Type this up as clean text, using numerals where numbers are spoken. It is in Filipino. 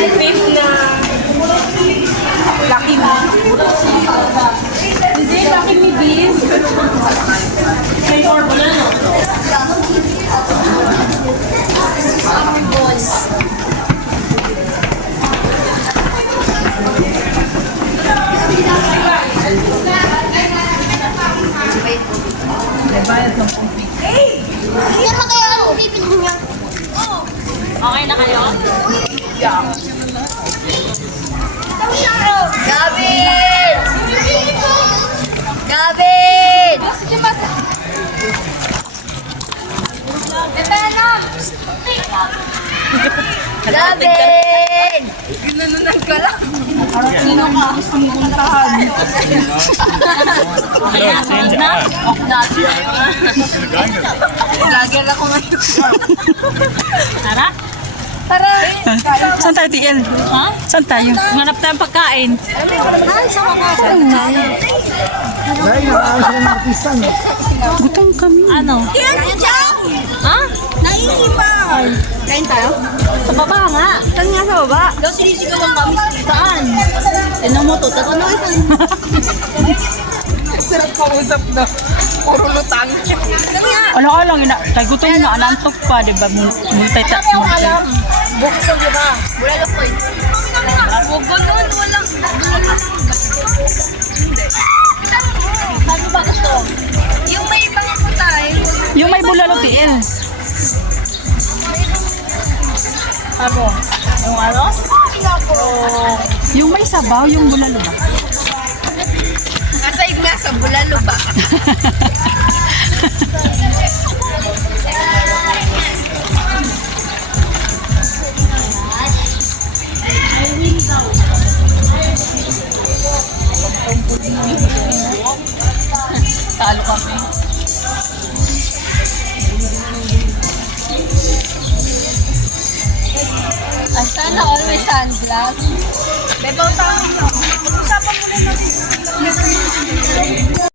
Yung beef na Lucky Me. Hindi, Lucky Me beef. May more ba na, no? Lucky balls. Hindi na kayo ang bibili niya. Okay na kayo? Yeah. Gavin! Gavin! Gavin! Ginanunan ka lang. Sino ka? Gusto mong puntahan? Kaya na? Ako dati. Vlogger ako ngayon. Tara? Tara! Saan tayo, TL? Ha? Saan tayo? Hanap tayong pagkain. Ay, sa makakain tayo. Gutom kami. Ano? Yan si Jack! Ha? Naiipan! Kain tayo? Sa baba nga. Saan nga sa baba? Daw sinisigawan kami. Saan? Tinan mo to. Tato na isang. Sarap kausap na. Puro lutang. Saan nga? Ano ka lang, tayo gutom nga, anantok pa, di ba? Multay ta. Bukso di ba? Bulalo ko eh. Huwag ganun, walang bulalo. Sabi ba gusto? Yung may mga putay. Yung may bulalo, TL. Ano? Yung ano? Yung may sabaw, yung bulalo ba? Aside nga sa bulalo ba? Talo kami. Ay, sana all may sunglass. Bebaw tayo. Usapan mo na